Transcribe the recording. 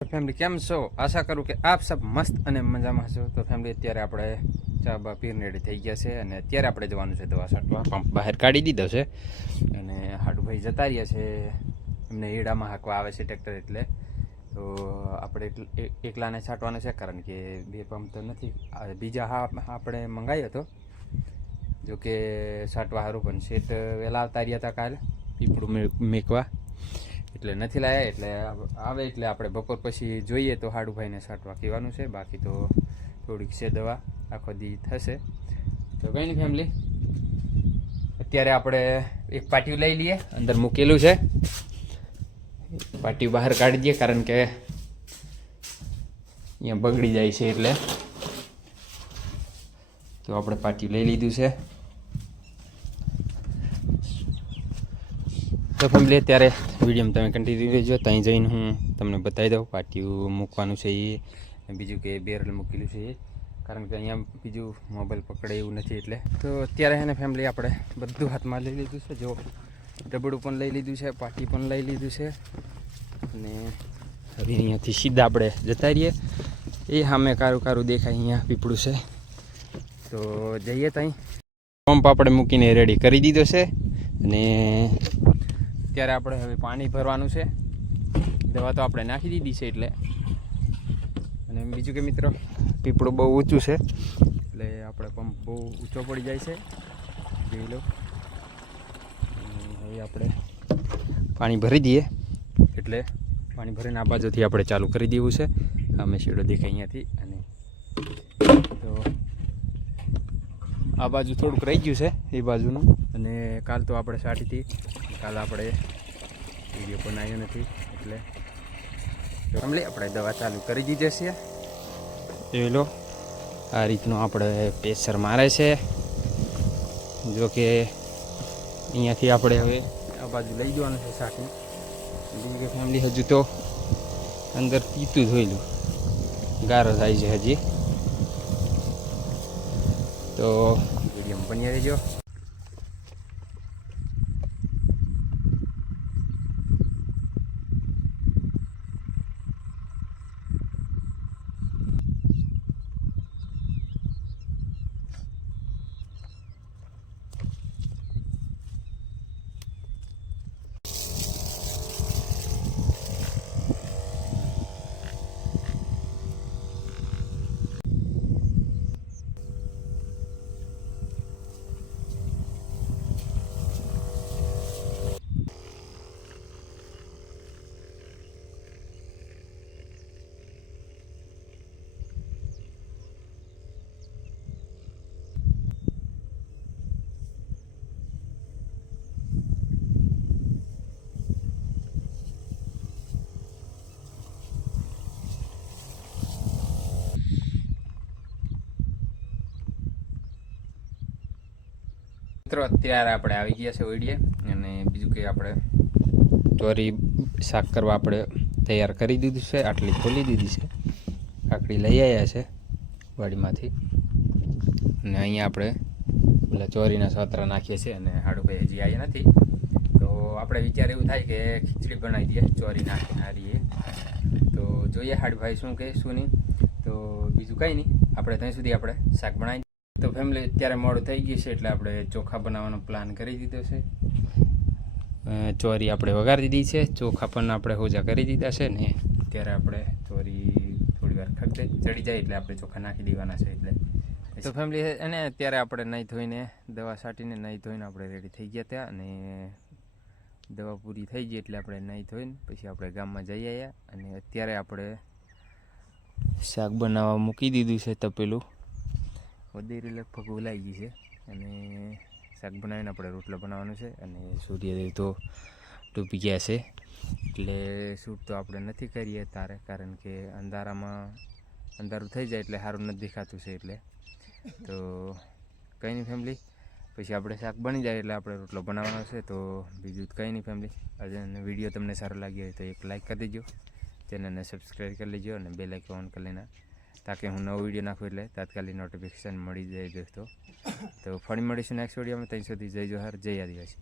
Family केम छो आशा करूँ कि आप सब मस्त અને મજામાં છો। તો ફેમિલી અત્યારે આપણે ચા બા પીને રેડી થઈ ગયા છે અને અત્યારે આપણે જવાનું છે દવા છાંટવા। પંપ બહાર કાઢી દીધો છે અને હાડુભાઈ જતા રહ્યા છે, એમને હેડામાં હાંકવા આવે છે ટ્રેક્ટર, એટલે તો આપણે એકલાને છાંટવાનું છે કારણ કે બે પંપ તો નથી, બીજા આપણે મંગાવ્યો હતો જો કે છાંટવા સારું, પણ સેટ વહેલા આવતા રહ્યા હતા કાલે પીપળું મેકવા, એટલે નથી લાયા, એટલે આવે એટલે આપણે બપોર પછી જોઈએ તો હાડુભાઈને છાંટવા કહેવાનું છે, બાકી તો થોડીક છે દવા આખો દી થશે। તો કંઈ નહીં ફેમિલી, અત્યારે આપણે એક પાટિયું લઈ લઈએ, અંદર મૂકેલું છે, પાટિયું બહાર કાઢી દઈએ કારણ કે અહીંયા બગડી જાય છે, એટલે તો આપણે પાટિયું લઈ લીધું છે। તો ફેમિલી અત્યારે વિડીયોમાં તમે કન્ટિન્યુ રહેજો, ત્યાં જઈને હું તમને બતાવી દઉં પાટિયું મૂકવાનું છે એ, બીજું કે બેરલ મૂકેલું છે એ, કારણ કે અહીંયા બીજું મોબાઈલ પકડે એવું નથી, એટલે તો અત્યારે છે ને ફેમિલી આપણે બધું હાથમાં લઈ લીધું છે, જો ડબડું પણ લઈ લીધું છે, પાટી પણ લઈ લીધું છે, અને હવે અહીંયાથી સીધા આપણે જતા રહીએ, એ સામે કારું કારું દેખાય અહીંયા પીપળું છે, તો જઈએ ત્યાં। પંપ આપણે મૂકીને રેડી કરી દીધો છે અને અત્યારે આપણે હવે પાણી ભરવાનું છે, દવા તો આપણે નાખી દીધી છે એટલે, અને બીજું કે મિત્રો પીપળું બહુ ઊંચું છે એટલે આપણે પંપ બહુ ઊંચો પડી જાય છે, જોઈ લો। હવે આપણે પાણી ભરી દઈએ, એટલે પાણી ભરીને આ બાજુથી આપણે ચાલુ કરી દેવું છે, અમે શેડો દેખાય અહીંયાથી, અને તો આ બાજુ થોડુંક રહી ગયું છે એ બાજુનું, અને કાલ તો આપણે સાટીથી કાલ આપણે વિડીયો બનાવ્યો નથી, એટલે ફેમિલી આપણે દવા ચાલુ કરી દીધી છે, જોઈ લો આ રીતનું આપણે પ્રેશર મારે છે, જો કે અહીંયાથી આપણે હવે આ બાજુ લઈ જવાનું છે સાટી, બીજું કે ફેમિલી હજુ તો અંદર પીતું જોયેલું ગારો થાય છે હજી, તો વિડીયોમાં બની રહેજો। મિત્રો અત્યારે આપણે આવી ગયા છે ઓઈડીએ, અને બીજું કે આપણે ચોરી શાક કરવા આપણે તૈયાર કરી દીધું છે, આટલી ખોલી દીધી છે, કાકડી લઈ આવ્યા છે વાડીમાંથી, અને અહીંયા આપણે પેલા ચોરીના સોતરા નાખીએ છીએ, અને હાડુભાઈ હજી આવ્યા નથી, તો આપણે વિચાર એવું થાય કે ખીચડી બનાવી દઈએ ચોરી નાખીને હારીએ, તો જોઈએ હાડુભાઈ શું કહે શું નહીં, તો બીજું કંઈ નહીં, આપણે ત્યાં સુધી આપણે શાક બનાવી। તો ફેમિલી અત્યારે મોડું થઈ ગયું છે એટલે આપણે ચોખા બનાવવાનો પ્લાન કરી દીધો છે, ચોરી આપણે વઘારી દીધી છે, ચોખા પણ આપણે હોજા કરી દીધા છે ને, અત્યારે આપણે ચોરી થોડી વાર ખગડે ચડી જાય એટલે આપણે ચોખા નાખી દેવાના છે, એટલે તો ફેમિલી અને અત્યારે આપણે નહીં ધોઈને દવા છાંટીને નહીં ધોઈને આપણે રેડી થઈ ગયા હતા, અને દવા પૂરી થઈ ગઈ એટલે આપણે નહીં ધોઈને પછી આપણે ગામમાં જઈ આવ્યા, અને અત્યારે આપણે શાક બનાવવા મૂકી દીધું છે તપેલું, વધેરી લગભગ ઓલાઈ ગઈ છે, અને શાક બનાવીને આપણે રોટલો બનાવવાનો છે, અને સૂર્યદેવ તો ડૂબી ગયા છે એટલે શૂટ તો આપણે નથી કરીએ તારે, કારણ કે અંધારું થઈ જાય એટલે સારું નથી દેખાતું છે, એટલે તો કંઈ નહીં ફેમિલી, પછી આપણે શાક બની જાય એટલે આપણે રોટલો બનાવવાનો છે, તો બીજું કંઈ નહીં ફેમિલી, આજે વિડીયો તમને સારો લાગ્યો હોય તો એક લાઇક કરી દેજો, ચેનલને સબસ્ક્રાઈબ કરી લેજો, અને બેલ આઇકન ઓન કરી લેना, તાકે હું નવો વિડીયો નાખું એટલે તાત્કાલિક નોટિફિકેશન મળી જાય દોસ્તો। તો ફરી મળીશું નેક્સ્ટ વિડીયોમાં, ત્યાં સુધી જય જોહાર, જય આદિવાસી।